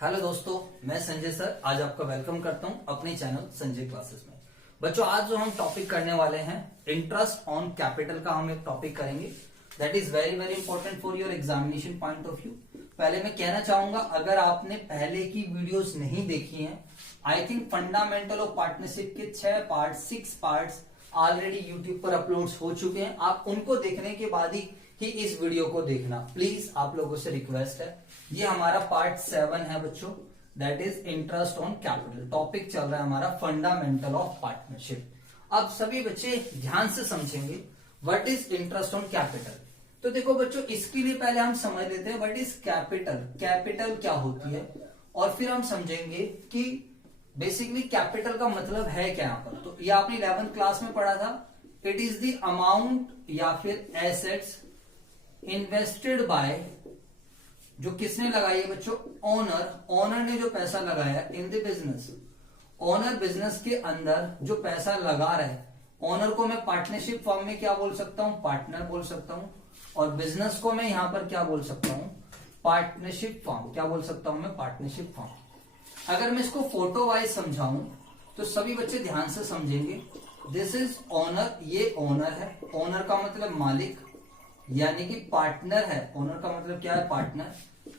Hello दोस्तों, मैं Sanjay sir आज आपका वेलकम करता हूं अपने चैनल संजय क्लासेस में। बच्चों, आज जो हम टॉपिक करने वाले हैं इंटरेस्ट ऑन कैपिटल का हम एक टॉपिक करेंगे that is very very important for your examination point of view. पहले मैं कहना चाहूंगा, अगर आपने पहले की वीडियोस नहीं देखी हैं, I think fundamental of partnership के 6 पार्ट्स ऑलरेडी यूट्यूब पर अपलोड हो चुके हैं। आप उनको देखने के बाद ही इस वीडियो को देखना, प्लीज आप लोगों से रिक्वेस्ट है। ये हमारा पार्ट 7 है बच्चों, that is interest on capital. Topic चल रहा है हमारा फंडामेंटल ऑफ पार्टनरशिप। अब सभी बच्चे ध्यान से समझेंगे what is interest on capital. तो देखो बच्चों, इसके लिए पहले हम समझ लेते हैं व्हाट इज कैपिटल, कैपिटल क्या होती है, और फिर हम समझेंगे कि बेसिकली कैपिटल का मतलब है क्या यहाँ पर। तो ये आपने 11th क्लास में पढ़ा था, इट इज द अमाउंट या फिर एसेट्स इन्वेस्टेड बाय, जो किसने लगाई है बच्चों, ओनर ने जो पैसा लगाया in the business. Owner business के अंदर जो पैसा लगा रहा है, ओनर को मैं पार्टनरशिप फॉर्म में क्या बोल सकता हूं, पार्टनर बोल सकता हूं, और बिजनेस को मैं यहां पर क्या बोल सकता हूं, पार्टनरशिप फॉर्म। क्या बोल सकता हूं मैं, पार्टनरशिप फॉर्म। अगर मैं इसको फोटो वाइज समझाऊं तो सभी बच्चे ध्यान से समझेंगे। दिस इज ओनर, ये ओनर है, ओनर का मतलब मालिक यानी कि पार्टनर है। ओनर का मतलब क्या है, पार्टनर।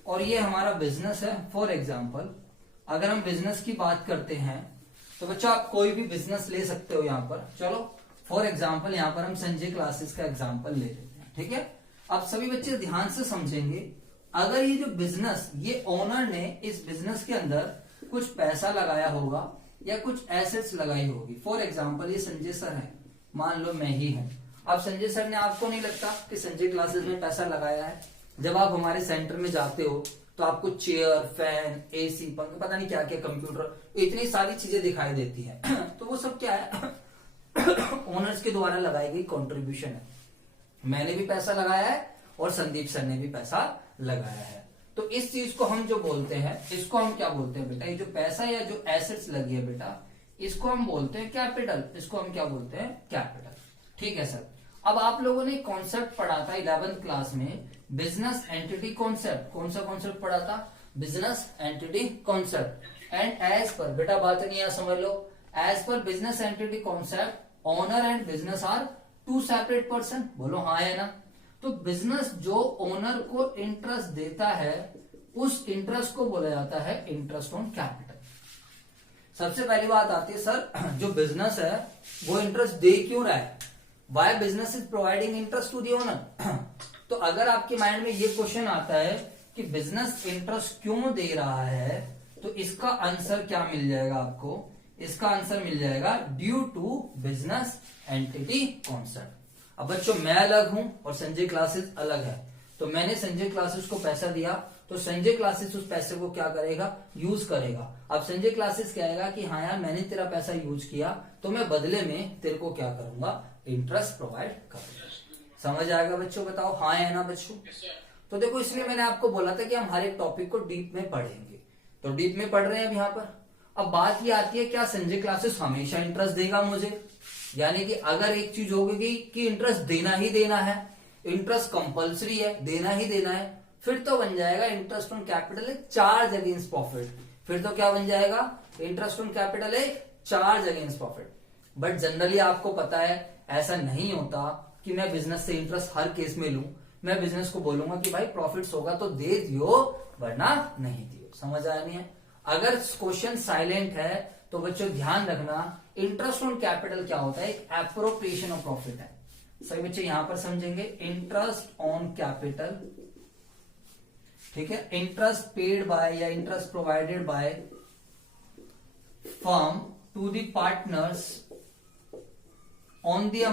और ये हमारा बिजनेस है। फॉर एग्जाम्पल अगर हम बिजनेस की बात करते हैं तो बच्चों आप कोई भी बिजनेस ले सकते हो यहाँ पर। चलो फॉर एग्जाम्पल यहाँ पर हम संजय क्लासेस का एग्जाम्पल ले लेते हैं, ठीक है। अब सभी बच्चे ध्यान से समझेंगे, अगर ये जो बिजनेस, ये ओनर ने इस बिजनेस के अंदर कुछ पैसा लगाया होगा या कुछ एसेट्स लगाई होगी। फॉर एग्जाम्पल ये संजय सर है, मान लो मैं ही हूं। अब संजय सर ने, आपको नहीं लगता कि संजय क्लासेस में पैसा लगाया है? जब आप हमारे सेंटर में जाते हो तो आपको चेयर, फैन, एसी, पंखे, पता नहीं क्या क्या, कंप्यूटर, इतनी सारी चीजें दिखाई देती है। तो वो सब क्या है, ओनर्स के द्वारा लगाई गई कंट्रीब्यूशन है। मैंने भी पैसा लगाया है और संदीप सर ने भी पैसा लगाया है। तो इस चीज को हम जो बोलते हैं, इसको हम क्या बोलते हैं बेटा, ये जो पैसा या जो एसेट्स लगी है बेटा, इसको हम बोलते हैं कैपिटल। इसको हम क्या बोलते हैं, कैपिटल। ठीक है सर। अब आप लोगों ने कॉन्सेप्ट पढ़ा था 11th क्लास में, बिजनेस एंटिटी कॉन्सेप्ट। कौन सा कॉन्सेप्ट पढ़ा था, business entity concept. And as per, बेटा बात नहीं है समझ लो, as per business entity concept owner and business are two separate person. बोलो हाँ है ना। तो बिजनेस जो ओनर को इंटरेस्ट देता है, उस इंटरेस्ट को बोला जाता है इंटरेस्ट ऑन कैपिटल। सबसे पहली बात आती है सर, जो बिजनेस है वो इंटरेस्ट दे क्यों रहा है, why business is providing interest to the owner. तो अगर आपके माइंड में ये क्वेश्चन आता है कि बिजनेस इंटरेस्ट क्यों दे रहा है, तो इसका आंसर क्या मिल जाएगा आपको, इसका आंसर मिल जाएगा due to business entity concept. अब बच्चों मैं अलग हूं और संजय क्लासेस अलग है, तो मैंने संजय क्लासेस को पैसा दिया, तो संजय क्लासेस उस पैसे को क्या करेगा, यूज करेगा। अब संजय क्लासेस कहेगा कि हाँ यार मैंने तेरा पैसा यूज किया, तो मैं बदले में तेरे को क्या करूंगा, इंटरेस्ट प्रोवाइड करूंगा। समझ आएगा बच्चों, बताओ हाँ है ना बच्चों। तो देखो, इसलिए मैंने आपको बोला था कि हम हर एक टॉपिक को डीप में पढ़ेंगे, तो डीप में पढ़ रहे हैं अब यहाँ पर। अब बात ये आती है, क्या संजय क्लासेस हमेशा इंटरेस्ट देगा मुझे, यानी कि अगर एक चीज होगी कि इंटरेस्ट देना ही देना है, इंटरेस्ट कंपल्सरी है, देना ही देना है, फिर तो बन जाएगा इंटरेस्ट ऑन कैपिटल एक चार्ज अगेंस्ट प्रॉफिट। फिर तो क्या बन जाएगा, इंटरेस्ट ऑन कैपिटल एक charge against profit. But generally आपको पता है ऐसा नहीं होता कि मैं बिजनेस से इंटरेस्ट हर केस में लूं। मैं बिजनेस को बोलूंगा कि भाई प्रॉफिट्स होगा तो दे दियो, वरना नहीं दियो। समझ आया नहीं है। अगर क्वेश्चन साइलेंट है तो बच्चों ध्यान रखना, इंटरेस्ट ऑन कैपिटल क्या होता है, एक एप्रोप्रिएशन ऑफ प्रॉफिट है। सभी बच्चे यहां पर समझेंगे, इंटरेस्ट ऑन कैपिटल, ठीक है, इंटरेस्ट पेड बाय या interest provided by firm to the partners on the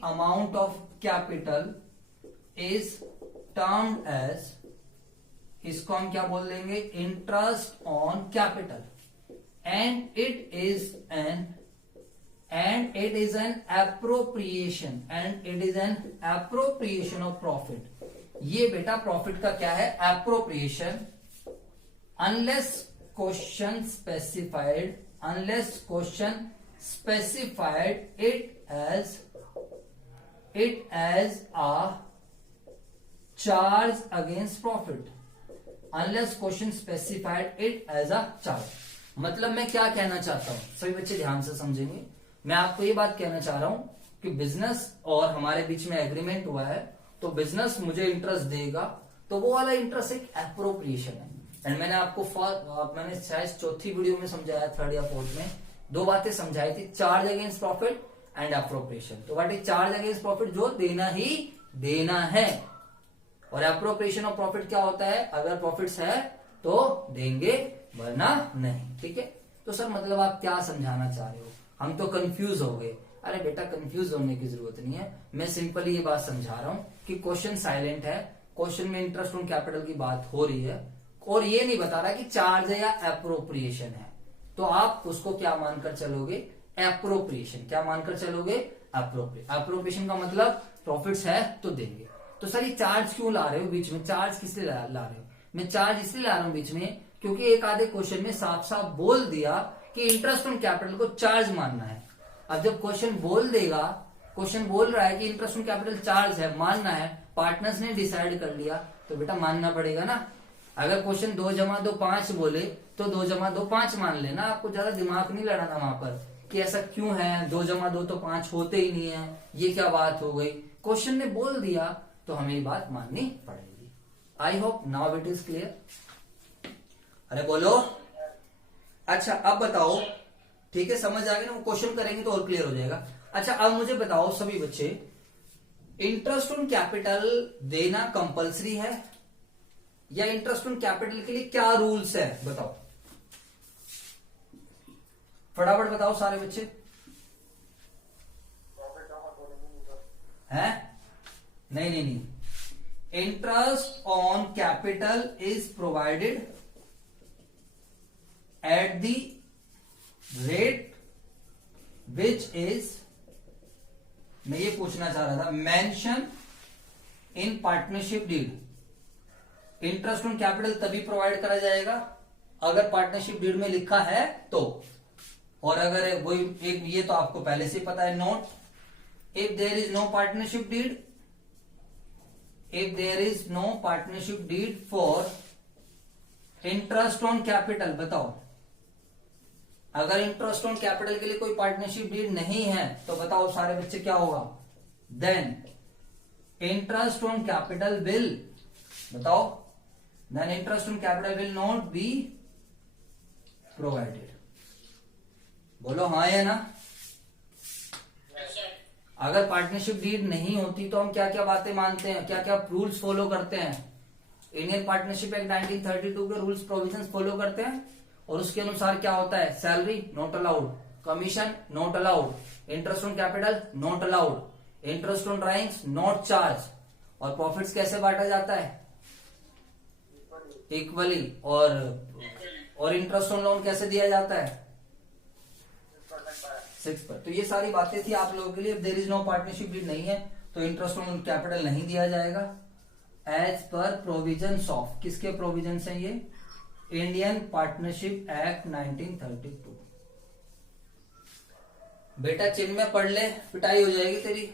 amount of capital is termed as, इसको हम क्या बोल देंगे, interest on capital. And it is an appropriation of profit. ये बेटा प्रॉफिट का क्या है, appropriation, unless question specified it as a charge against profit। Unless question specified it as a charge. मतलब मैं क्या कहना चाहता हूं, सभी बच्चे ध्यान से समझेंगे। मैं आपको ये बात कहना चाह रहा हूं कि बिजनेस और हमारे बीच में एग्रीमेंट हुआ है, तो बिजनेस मुझे इंटरेस्ट देगा, तो वो वाला इंटरेस्ट एक एप्रोप्रिएशन है। एंड मैंने आपको मैंने शायद चौथी वीडियो में समझाया, थर्ड या फोर्थ में दो बातें समझाई थी, charge against profit and appropriation. तो what is charge against profit? जो देना ही देना है। और एप्रोप्रिएशन ऑफ प्रॉफिट क्या होता है? अगर प्रॉफिट्स है तो देंगे, वरना नहीं। ठीक है, तो सर मतलब आप क्या समझाना चाह रहे हो? हम तो कंफ्यूज हो गए। अरे बेटा कंफ्यूज होने की जरूरत नहीं है, मैं सिंपली ये बात समझा रहा हूं कि क्वेश्चन साइलेंट है, क्वेश्चन में इंटरेस्ट ऑन कैपिटल की बात हो रही है और ये नहीं बता रहा कि चार्ज है या एप्रोप्रिएशन है। तो आप उसको क्या मानकर चलोगे? एप्रोप्रिएशन। क्या मानकर चलोगे? एप्रोप्रिएशन का मतलब प्रॉफिट्स है तो देंगे। तो सर ये चार्ज क्यों ला रहे हो बीच में? चार्ज किस लिए ला रहे हो? मैं चार्ज इसलिए ला रहा हूं बीच में क्योंकि एक आधे क्वेश्चन में साफ साफ बोल दिया कि इंटरेस्ट ऑन कैपिटल को चार्ज मानना है। अब जब क्वेश्चन बोल देगा, क्वेश्चन बोल रहा है कि इंटरेस्ट ऑन कैपिटल चार्ज है, मानना है, पार्टनर्स ने डिसाइड कर लिया, तो बेटा मानना पड़ेगा ना। अगर क्वेश्चन 2 + 2 5 बोले तो 2 + 2 5 मान लेना। आपको ज्यादा दिमाग नहीं लड़ाना वहां पर कि ऐसा क्यों है, 2 + 2 तो 5 होते ही नहीं है, ये क्या बात हो गई। क्वेश्चन ने बोल दिया तो हमें ये बात माननी पड़ेगी। I hope now it is clear. अरे बोलो। अच्छा अब बताओ, ठीक है समझ आ गया ना? वो क्वेश्चन करेंगे तो और क्लियर हो जाएगा। अच्छा अब मुझे बताओ सभी बच्चे, इंटरेस्ट ऑन कैपिटल देना कंपलसरी है या इंटरेस्ट ऑन कैपिटल के लिए क्या रूल्स है? बताओ फटाफट बताओ सारे बच्चे। है? नहीं नहीं नहीं, interest on capital is provided at the rate which is, मैं ये पूछना चाह रहा था, mention in partnership deed. Interest on capital तभी प्रोवाइड करा जाएगा अगर पार्टनरशिप डीड में लिखा है तो, और अगर वो एक, ये तो आपको पहले से पता है, note if there is no partnership deed, if there is no partnership deed for interest on capital. बताओ अगर इंटरेस्ट ऑन कैपिटल के लिए कोई पार्टनरशिप डीड नहीं है तो बताओ सारे बच्चे क्या होगा? Then interest on capital will, बताओ, then interest on capital will not be provided. बोलो हाँ या ना? अगर पार्टनरशिप डीड नहीं होती तो हम क्या क्या बातें मानते हैं, क्या क्या रूल्स फॉलो करते हैं? इंडियन पार्टनरशिप एक्ट 1932 के रूल्स प्रोविजंस फॉलो करते हैं और उसके अनुसार क्या होता है? Salary not allowed, commission not allowed, interest on capital not allowed, interest on drawings not charge, और प्रॉफिट्स कैसे बांटा जाता है? इक्वली। और इंटरेस्ट ऑन लोन कैसे दिया जाता है? 6 पर। तो ये सारी बातें थी आप लोगों के लिए। There is no partnership deed नहीं है तो इंटरेस्ट ऑन कैपिटल नहीं दिया जाएगा एज पर प्रोविजंस ऑफ, किसके प्रोविजंस हैं ये? Indian partnership act 1932। बेटा चिन्ह में पढ़ ले, पिटाई हो जाएगी तेरी।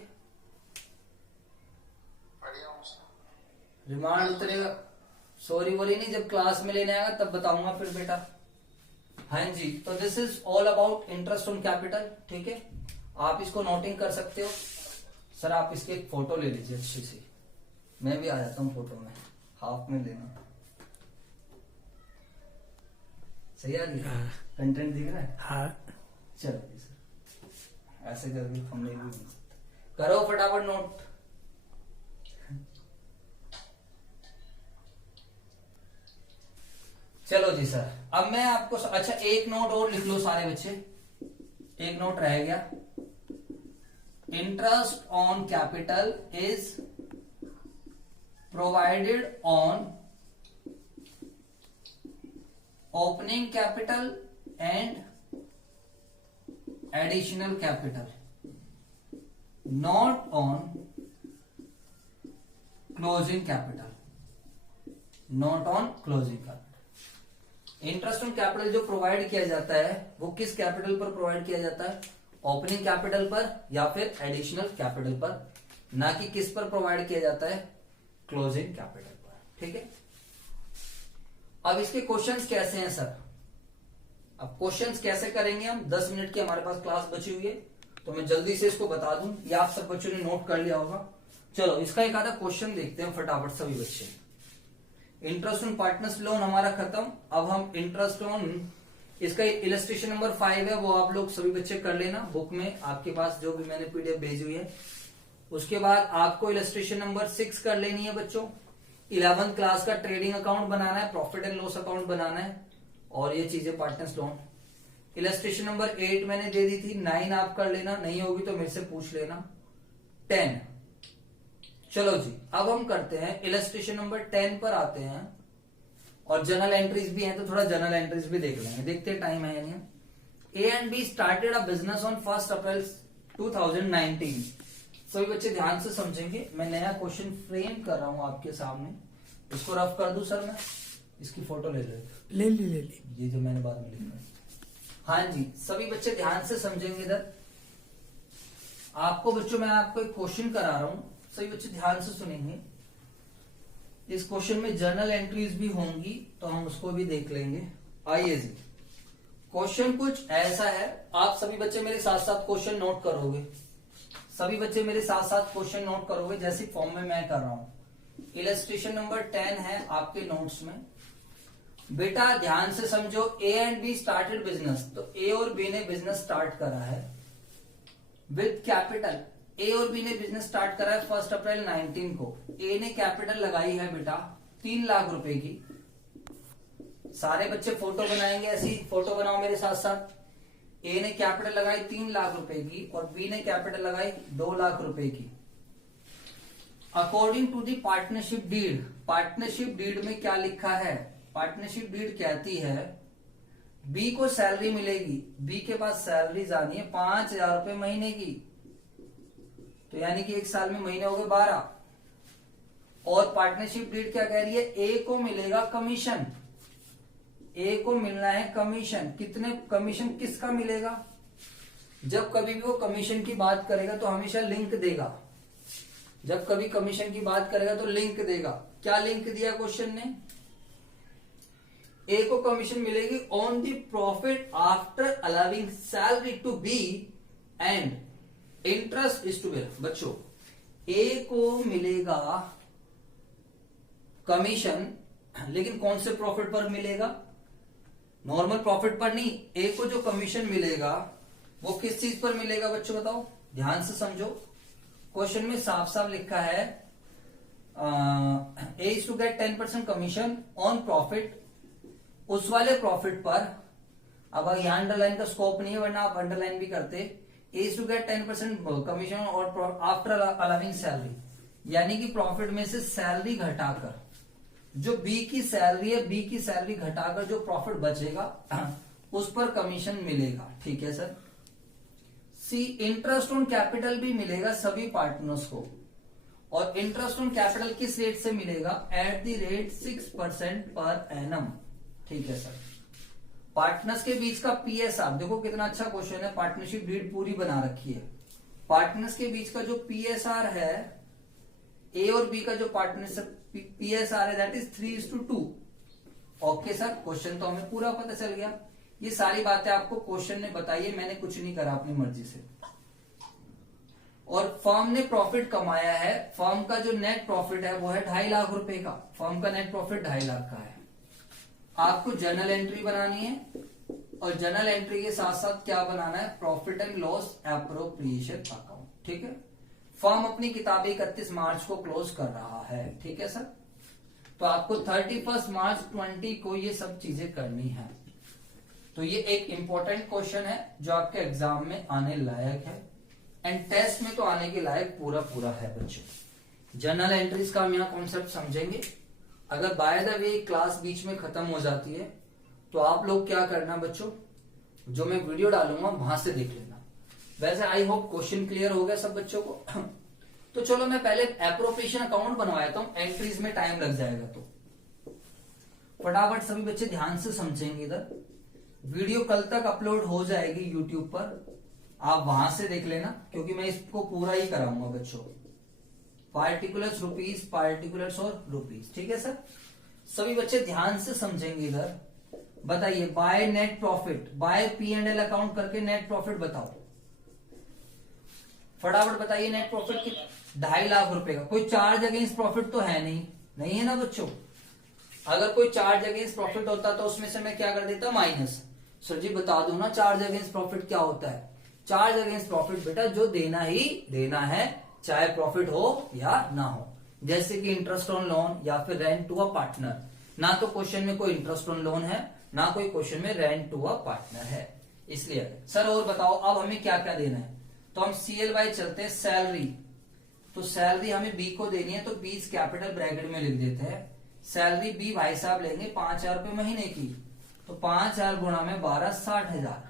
रिमांड उतरेगा। सॉरी बोली नहीं, जब क्लास में लेने आएगा तब बताऊंगा फिर बेटा। हाँ जी, तो this is all about interest on capital. ठीक है, आप इसको नोटिंग कर सकते हो। सर आप इसकी एक फोटो ले लीजिए अच्छी सी, मैं भी आ जाता हूँ फोटो में, हाफ में लेना। सही आ गया? कंटेंट दिख रहा है? हाँ। चलो जी सर, ऐसे करके हमने भी बन सकते। करो फटाफट नोट। चलो जी सर, अब मैं आपको अच्छा एक नोट और लिख लो सारे बच्चे, एक नोट रह गया। Interest on capital is provided on opening capital and additional capital, not on closing capital, not on closing capital. Interest on capital जो प्रोवाइड किया जाता है वो किस कैपिटल पर प्रोवाइड किया जाता है? ओपनिंग कैपिटल पर या फिर एडिशनल कैपिटल पर, ना कि किस पर प्रोवाइड किया जाता है? क्लोजिंग कैपिटल पर। ठीक है, अब इसके क्वेश्चंस कैसे हैं सर? अब क्वेश्चंस कैसे करेंगे हम? 10 मिनट की हमारे पास क्लास बची हुई है, तो मैं जल्दी से इसको बता दूं, ये आप सब बच्चों ने नोट कर लिया होगा। चलो इसका एक आधा क्वेश्चन देखते हैं फटाफट सभी बच्चे। इंटरेस्ट ऑन पार्टनर्स लोन हमारा खत्म। अब हम इंटरेस्ट ऑन, इसका इलस्ट्रेशन नंबर 5 है, वो आप लोग सभी बच्चे कर लेना बुक में, आपके पास जो भी मैंने पीडीएफ भेजी हुई है। उसके बाद आपको इलस्ट्रेशन नंबर 6 कर लेनी है बच्चों। 11th क्लास का ट्रेडिंग अकाउंट बनाना है, प्रॉफिट एंड लॉस अकाउंट बनाना है, और ये चीजें पार्टनर्स लोन। इलस्ट्रेशन नंबर 8 मैंने दे दी थी, 9 आप कर लेना, नहीं होगी तो मेरे से पूछ लेना। 10, चलो जी अब हम करते हैं इलस्ट्रेशन नंबर 10 पर आते हैं, और जर्नल एंट्रीज भी हैं तो थोड़ा जर्नल एंट्रीज भी देख लेंगे, देखते हैं टाइम है या नहीं। A and be started a business on 1 अप्रैल 2019। सभी बच्चे ध्यान से समझेंगे, मैं नया क्वेश्चन फ्रेम कर रहा हूं आपके सामने, इसको रफ कर दूं सर? मैं इसकी फोटो ले ले ये जो मैंने बाद में लिखा है। हाँ जी, सभी बच्चे ध्यान से समझेंगे। इधर आपको बच्चों मैं आपको एक क्वेश्चन करा रहा हूं, सभी बच्चे ध्यान से सुनेंगे। इस क्वेश्चन में जर्नल एंट्रीज भी होंगी तो हम उसको भी देख लेंगे। आइए जी, क्वेश्चन कुछ ऐसा है, आप सभी बच्चे मेरे साथ साथ क्वेश्चन नोट करोगे, सभी बच्चे मेरे साथ साथ क्वेश्चन नोट करोगे जैसे फॉर्म में मैं कर रहा हूं। इलस्ट्रेशन नंबर 10 है आपके नोट्स में। बेटा ध्यान से समझो, A and be started business, तो ए और बी ने बिजनेस स्टार्ट करा है विद कैपिटल। ए और बी ने बिजनेस स्टार्ट करा है 1 अप्रैल 19 को। ए ने कैपिटल लगाई है बेटा 3 लाख रुपए की। सारे बच्चे फोटो बनाएंगे, ऐसी फोटो बनाओ मेरे साथ साथ। ए ने कैपिटल लगाई 3 लाख रुपए की और बी ने कैपिटल लगाई 2 लाख रुपए की। According to the partnership deed, partnership deed में क्या लिखा है? पार्टनरशिप डीड कहती है बी को सैलरी मिलेगी, बी के पास सैलरी आनी है 5,000 रुपए महीने की, तो यानी कि 1 साल में महीने हो गए 12। और पार्टनरशिप डीड क्या कह रही है? ए को मिलेगा कमीशन, ए को मिलना है कमीशन। कितने कमीशन किसका मिलेगा? जब कभी भी वो कमीशन की बात करेगा तो हमेशा लिंक देगा, जब कभी कमीशन की बात करेगा तो लिंक देगा। क्या लिंक दिया क्वेश्चन ने? ए को कमीशन मिलेगी on the profit after allowing salary to B and interest is to be. बच्चों ए को मिलेगा कमीशन, लेकिन कौन से प्रॉफिट पर मिलेगा? नॉर्मल प्रॉफिट पर नहीं। ए को जो कमीशन मिलेगा वो किस चीज पर मिलेगा बच्चों बताओ? ध्यान से समझो, क्वेश्चन में साफ साफ लिखा है A is to get 10% commission on profit, उस वाले प्रॉफिट पर। अब यहां अंडरलाइन का स्कोप नहीं है, वरना आप अंडरलाइन भी करते। ए इज टू गेट 10% कमीशन और आफ्टर अलाउिंग सैलरी, यानी कि प्रॉफिट में से सैलरी घटाकर जो बी की सैलरी है, बी की सैलरी घटाकर जो प्रॉफिट बचेगा उस पर कमीशन मिलेगा। ठीक है sir. See, interest on capital भी मिलेगा सभी पार्टनर्स को, और इंटरेस्ट ऑन कैपिटल किस रेट से मिलेगा? Eight the rate 6% per annum. ठीक है सर। पार्टनर्स के बीच का पीएसआर, देखो कितना अच्छा क्वेश्चन है, पार्टनरशिप डीड पूरी बना रखी है। पार्टनर्स के बीच का जो पीएसआर है, ए और बी का जो पार्टनरशिप पीएसआर है, that is 3:2। Okay sir, question तो हमें पूरा पता चल गया। ये सारी बातें आपको क्वेश्चन ने बताई है, मैंने कुछ नहीं करा अपनी मर्जी से। और फर्म ने प्रॉफिट कमाया है, फर्म का जो नेट प्रॉफिट है वो है 2.5 लाख रुपए का। फर्म का नेट प्रॉफिट 2.5 लाख का है। आपको जर्नल एंट्री बनानी है, और जर्नल एंट्री के साथ साथ क्या बनाना है? Profit and loss appropriation account. ठीक है। फर्म अपनी किताबें 31 मार्च को क्लोज कर रहा है। ठीक है सर। तो आपको 31 मार्च 20 को ये सब चीजें करनी है। तो ये एक इंपॉर्टेंट क्वेश्चन है जो आपके एग्जाम में आने लायक है, एंड टेस्ट में तो आने के लायक पूरा पूरा है बच्चों। जर्नल एंट्रीज का हम यहाँ कॉन्सेप्ट समझेंगे। अगर बाय द वे क्लास बीच में खत्म हो जाती है तो आप लोग क्या करना बच्चों, जो मैं वीडियो डालूंगा वहां से देख लेना। वैसे आई होप क्वेश्चन क्लियर हो गया सब बच्चों को। तो चलो मैं पहले एप्रोप्रिएशन अकाउंट बनवाता हूं, एंट्रीज में टाइम लग जाएगा तो फटाफट सभी बच्चे ध्यान से समझेंगे। इधर वीडियो कल तक अपलोड हो जाएगी यूट्यूब पर, आप वहां से देख लेना, क्योंकि मैं इसको पूरा ही कराऊंगा बच्चों। पार्टिकुलर्स रुपीज, पार्टिकुलर्स और रुपीज। ठीक है सर। सभी बच्चे ध्यान से समझेंगे इधर। बताइए by net profit, by P&L account करके नेट प्रॉफिट बताओ, फटाफट बताइए। नेट प्रॉफिट की 2.5 लाख रुपए का कोई चार्ज अगेंस्ट प्रॉफिट तो है नहीं, नहीं है ना बच्चों। अगर कोई चार्ज अगेंस्ट प्रॉफिट होता तो उसमें से मैं क्या कर देता, माइनस। सर जी बता दूं ना चार्ज अगेंस्ट प्रॉफिट क्या होता है। चार्ज अगेंस्ट प्रॉफिट बेटा जो देना ही देना है, चाहे प्रॉफिट हो या ना हो। जैसे कि इंटरेस्ट ऑन लोन या फिर रेंट टू अ पार्टनर। ना तो क्वेश्चन में कोई इंटरेस्ट ऑन लोन है, ना कोई क्वेश्चन में रेंट टू अ पार्टनर है, इसलिए। सर और बताओ अब हमें क्या क्या देना है। तो हम CL बाय चलते हैं सैलरी। तो सैलरी हमें बी को देनी है, तो 20 कैपिटल ब्रैकेट में लिख देते हैं। सैलरी बी भाई साहब लेंगे 5,000 रुपए महीने की, तो 5,000 गुणा में 12 60,000।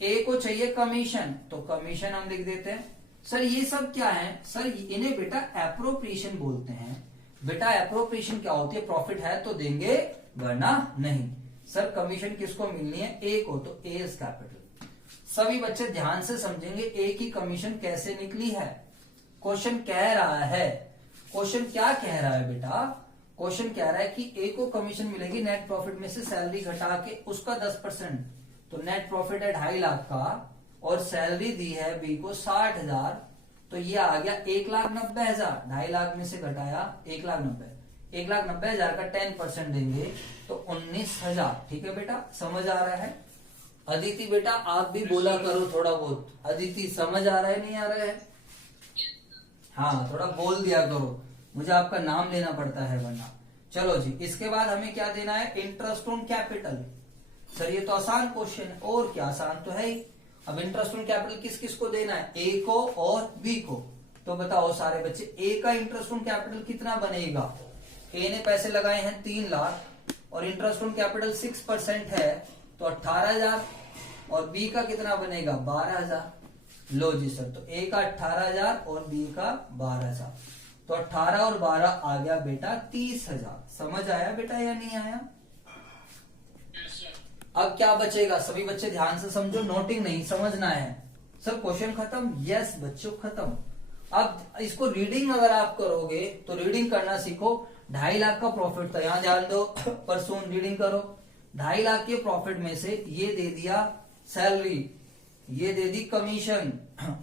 ए को चाहिए कमीशन, तो कमीशन हम लिख देते हैं। सर ये सब क्या है, सर इन्हें बेटा एप्रोप्रिएशन बोलते हैं। बेटा एप्रोप्रिएशन क्या होती है, प्रॉफिट है तो देंगे वरना नहीं। सर कमीशन किसको मिलनी है, ए को, तो ए इज कैपिटल। सभी बच्चे ध्यान से समझेंगे ए की कमीशन कैसे निकली है। क्वेश्चन कह रहा है, क्वेश्चन क्या कह रहा है बेटा, क्वेश्चन कह रहा है कि ए को कमीशन मिलेगी नेट प्रॉफिट में से सैलरी घटा के उसका 10%। तो नेट प्रॉफिट है 2.5 लाख का और सैलरी दी है बी को 60,000, तो ये आ गया 1,90,000। 2.5 लाख में से घटाया 1,90,000, 1,90,000 का 10% देंगे तो 19,000। ठीक है बेटा, समझ आ रहा है। अदिति बेटा आप भी बोला करो थोड़ा बहुत। अदिति समझ आ रहा है नहीं आ रहा है, हाँ थोड़ा बोल दिया करो, मुझे आपका नाम लेना पड़ता है वरना। चलो जी, इसके बाद हमें क्या देना है, इंटरेस्ट ऑन कैपिटल। सर ये तो आसान क्वेश्चन है, और क्या आसान तो है ही। अब इंटरेस्ट ऑन कैपिटल किस किस को देना है, ए को और बी को। तो बताओ सारे बच्चे, ए का इंटरेस्ट ऑन कैपिटल कितना बनेगा। ए ने पैसे लगाए हैं 3 लाख और इंटरेस्ट ऑन कैपिटल 6% है, तो 18,000। और बी का कितना बनेगा, 12,000। लो जी सर, तो ए का 18,000 और बी का 12,000, तो 18 और 12 आ गया बेटा 30,000। समझ आया बेटा या नहीं आया। अब क्या बचेगा, सभी बच्चे ध्यान से समझो, नोटिंग नहीं समझना है। सर क्वेश्चन खत्म, यस बच्चों खत्म। अब इसको रीडिंग अगर आप करोगे तो रीडिंग करना सीखो। 2.5 लाख का प्रॉफिट था, यहां ध्यान दो, परसों रीडिंग करो। 2.5 लाख के प्रॉफिट में से ये दे दिया सैलरी, ये दे दी कमीशन,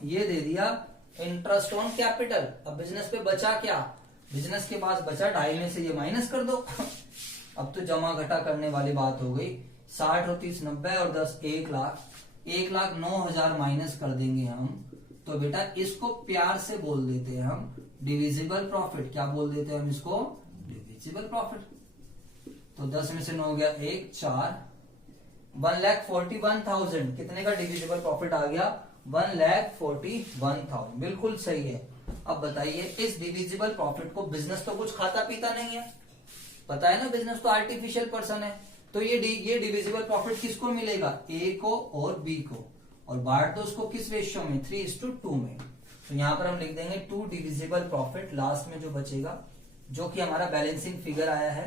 ये दे दिया इंटरेस्ट ऑन कैपिटल। अब बिजनेस पे बचा क्या, बिजनेस के पास बचा 2.5 में से ये माइनस कर दो। अब तो जमा घटा करने वाली बात हो गई। 60 और 30 90 और 10 1 लाख, 1,09,000 माइनस कर देंगे हम। तो बेटा इसको प्यार से बोल देते हैं हम डिविजिबल प्रॉफिट। क्या बोल देते हैं हम इसको, डिविजिबल प्रॉफिट। तो 10 में से 9 गया 1 4, 1,41,000 कितने का डिविजिबल प्रॉफिट आ गया, 1,41,000। बिल्कुल सही है। अब बताइए इस डिविजिबल प्रॉफिट को, बिजनेस तो कुछ खाता पीता नहीं है, पता है ना, बिजनेस तो आर्टिफिशियल पर्सन है। तो ये डिविजिबल प्रॉफिट किसको मिलेगा, ए को और बी को, और बांट दो उसको किस रेशियो में, 3:2 में। तो यहां पर हम लिख देंगे 2 डिविजिबल प्रॉफिट। लास्ट में जो बचेगा, जो कि हमारा बैलेंसिंग फिगर आया है,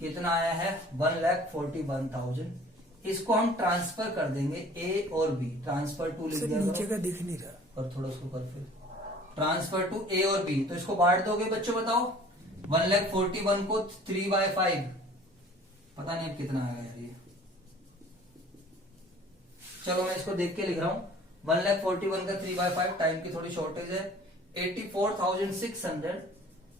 कितना आया है 1,41,000। इसको हम ट्रांसफर कर देंगे ए और बी, ट्रांसफर टू लिख दिया, नीचे का दिख नहीं रहा, और थोड़ा उसको कर फिर ट्रांसफर टू ए और बी। तो इसको बांट दोगे बच्चों, बताओ 1,41,000 को 3/5, पता नहीं अब कितना आएगा यार ये। चलो मैं इसको देख के लिख रहा हूं, 1,41,000 का 3/5, टाइम की थोड़ी शॉर्टेज है, 84,600।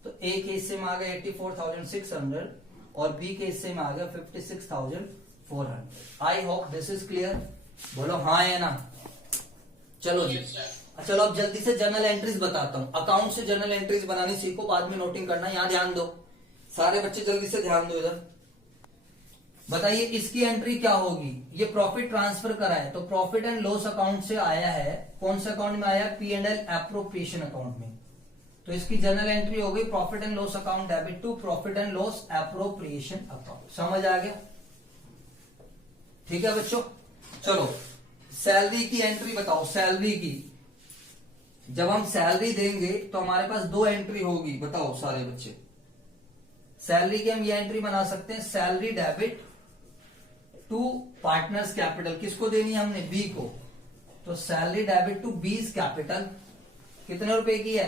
तो ए के हिस्से में आ गया 84,600 और बी के हिस्से में आ गया 56,400। I hope this is clear. बोलो हाँ या ना। चलो जी, चलो अब जल्दी से जर्नल एंट्रीज बताता हूं। अकाउंट से जर्नल एंट्रीज बनानी सीखो, बाद में नोटिंग करना। यहां ध्यान दो सारे बच्चे, जल्दी से ध्यान दो इधर। बताइए इसकी एंट्री क्या होगी, ये प्रॉफिट ट्रांसफर करा है, तो प्रॉफिट एंड लॉस अकाउंट से आया है, कौन से अकाउंट में आया, P&L एप्रोप्रिएशन अकाउंट में। तो इसकी जर्नल एंट्री हो गई profit and loss account debit to profit and loss appropriation account. समझ आ गया, ठीक है बच्चों। चलो सैलरी की एंट्री बताओ। सैलरी की, जब हम सैलरी देंगे तो हमारे पास 2 एंट्री होगी, बताओ सारे बच्चे। सैलरी की हम ये एंट्री बना सकते हैं, salary debit to partners capital. किसको देनी है हमने, बी को। तो salary debit to B's capital कितने रुपए की है,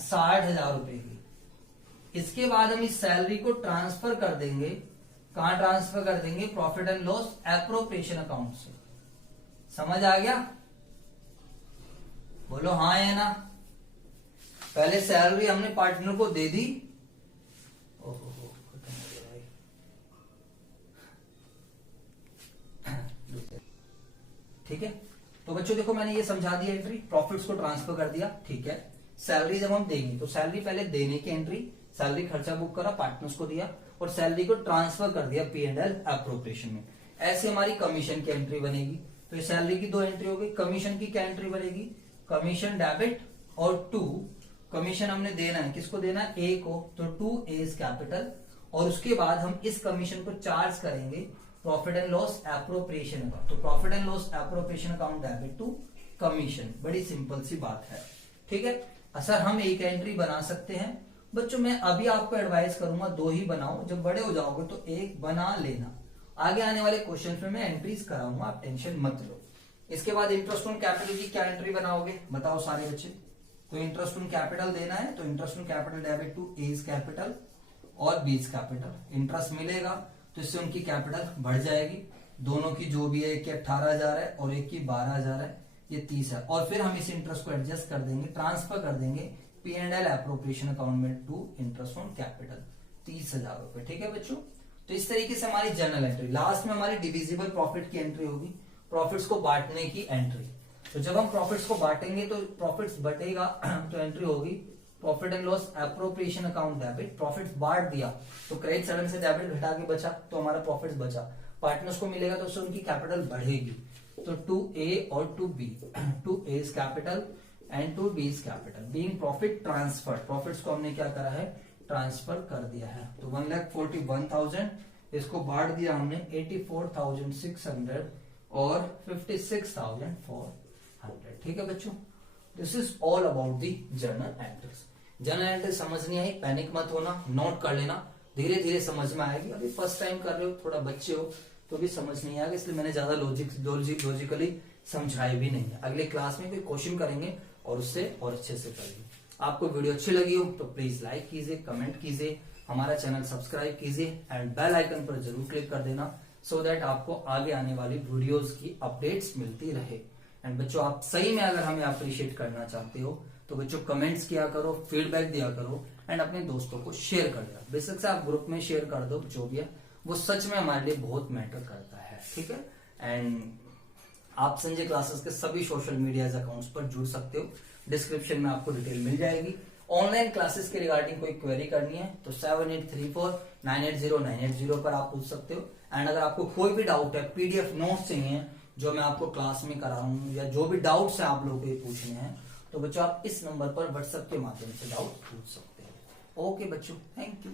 60,000 रुपए की। इसके बाद हम इस सैलरी को ट्रांसफर कर देंगे, कहां ट्रांसफर कर देंगे? Profit and loss appropriation account से। समझ आ गया? बोलो हाँ या ना। पहले सैलरी हमने पार्टनर को दे दी, ओहो खत्म हो गया भाई। ठीक है, तो बच्चों देखो मैंने ये समझा दिया, एंट्री प्रॉफिट्स को ट्रांसफर कर दिया, ठीक है। सैलरी जब हम देंगे तो सैलरी पहले देने की एंट्री, सैलरी खर्चा बुक करा, पार्टनर्स को दिया और सैलरी को ट्रांसफर कर दिया P&L एप्रोप्रिएशन में। ऐसे हमारी कमीशन की एंट्री बनेगी। तो ये सैलरी की 2 एंट्री हो गई। कमीशन की क्या एंट्री बनेगी? कमीशन डेबिट और टू, कमीशन हमने देना है, किसको देना है? ए को, तो टू एज कैपिटल। और उसके बाद हम इस कमीशन को चार्ज करेंगे profit and loss appropriation account. तो profit and loss appropriation account debit to commission. बड़ी सिंपल सी बात है, ठीक है। सर हम एक एंट्री बना सकते हैं। बच्चों मैं अभी आपको एडवाइस करूंगा 2 ही बनाओ, जब बड़े हो जाओगे तो एक बना लेना। आगे आने वाले क्वेश्चन में मैं एंट्रीज कराऊंगा, आप टेंशन मत लो। इसके बाद इंटरेस्ट ऑन कैपिटल की क्या एंट्री बनाओगे? बताओ सारे बच्चे। तो इंटरेस्ट ऑन कैपिटल देना है, तो interest on capital debit to A's capital और बीज कैपिटल। इंटरेस्ट मिलेगा तो इससे उनकी कैपिटल बढ़ जाएगी। दोनों की जो भी है, एक की 18,000 है और एक की 12,000 है, ये 30 है। और फिर हम इस इंटरेस्ट को एडजस्ट कर देंगे, ट्रांसफर कर देंगे P&L एप्रोप्रिएशन अकाउंट में टू इंटरेस्ट ऑन कैपिटल 30,000 रुपए। ठीक है बच्चों, तो इस तरीके से हमारी जनरल एंट्री। लास्ट में हमारी डिविजिबल प्रॉफिट की एंट्री होगी, प्रॉफिट्स को बांटने की एंट्री। तो जब हम प्रॉफिट्स को बांटेंगे तो प्रॉफिट्स बटेगा तो एंट्री होगी profit and loss appropriation account debit. Profits बांट दिया तो क्रेडिट साइड से डेबिट घटा के बचा, तो हमारा प्रॉफिट्स बचा। पार्टनर्स को मिलेगा तो उससे उनकी कैपिटल बढ़ेगी। तो टू ए और to B, to A's capital and to B's capital being profit transfer. Profits को हमने क्या करा है? ट्रांसफर कर दिया है। तो 1,41,000 इसको बांट दिया हमने 84,600 और 56,400। ठीक है बच्चों, this is all about the journal entries. Journal entry समझ नहीं आई, पैनिक मत होना, नोट कर लेना, धीरे धीरे समझ में आएगी। अभी फर्स्ट टाइम कर रहे हो, थोड़ा बच्चे हो तो भी समझ नहीं आएगा, इसलिए मैंने ज्यादा लॉजिकली समझाई भी नहीं है। अगले क्लास में कोई क्वेश्चन करेंगे और उससे और अच्छे से करेंगे। आपको वीडियो अच्छी लगी हो तो प्लीज लाइक कीजिए, कमेंट कीजिए, हमारा चैनल सब्सक्राइब कीजिए एंड बेल आइकन पर जरूर क्लिक कर देना, सो दैट आपको आगे आने वाली वीडियोस की अपडेट्स मिलती रहे। एंड बच्चों आप सही में अगर हमें अप्रिशिएट करना चाहते हो तो बच्चों कमेंट्स किया करो, फीडबैक दिया करो एंड अपने दोस्तों को शेयर कर दो। बेशक से आप ग्रुप में शेयर कर दो, जो भी है वो सच में हमारे लिए बहुत मैटर करता है। ठीक है, एंड आप संजय क्लासेस के सभी सोशल मीडिया अकाउंट्स पर जुड़ सकते हो, डिस्क्रिप्शन में आपको डिटेल मिल जाएगी। ऑनलाइन क्लासेस के रिगार्डिंग कोई क्वेरी करनी है तो 7834980980 पर आप पूछ सकते हो। एंड अगर आपको कोई भी डाउट है, पीडीएफ नोट्स चाहिए जो मैं आपको क्लास में कराऊं, या जो भी डाउट्स है आप लोगों को ये पूछने हैं, तो बच्चों आप इस नंबर पर व्हाट्सएप के माध्यम से डाउट पूछ सकते हैं। ओके बच्चों, थैंक यू।